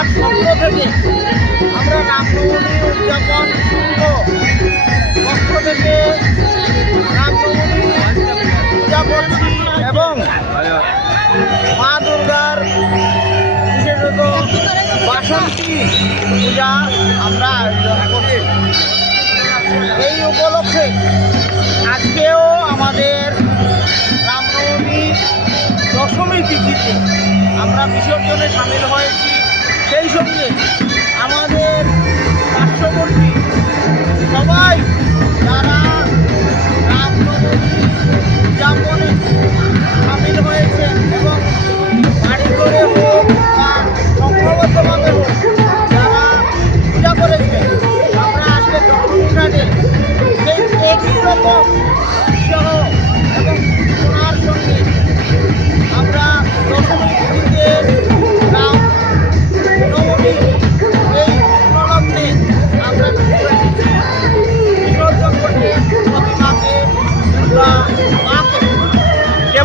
থেকে আমরা রামনবমী উদযাপন শুভ পক্ষ থেকে রামনবমী পূজা এবং মা দুর্গার বিশেষত বাসন্তী পূজা আমরা আয়োজন করছি এই উপলক্ষে আজকেও আমাদের রামনবমী দশমী তিথিতে আমরা বিসর্জনে সামিল হয়েছি। সেই সঙ্গে আমাদের পার্শ্ববর্তী সবাই যারা রামনবমী উদযাপনে সামিল হয়েছেন এবং বাড়ি করে হোক বা সংঘবদ্ধভাবে হোক, যারা পূজা করেছেন আমরা আজকে দশমীটাকে সেই একই রকম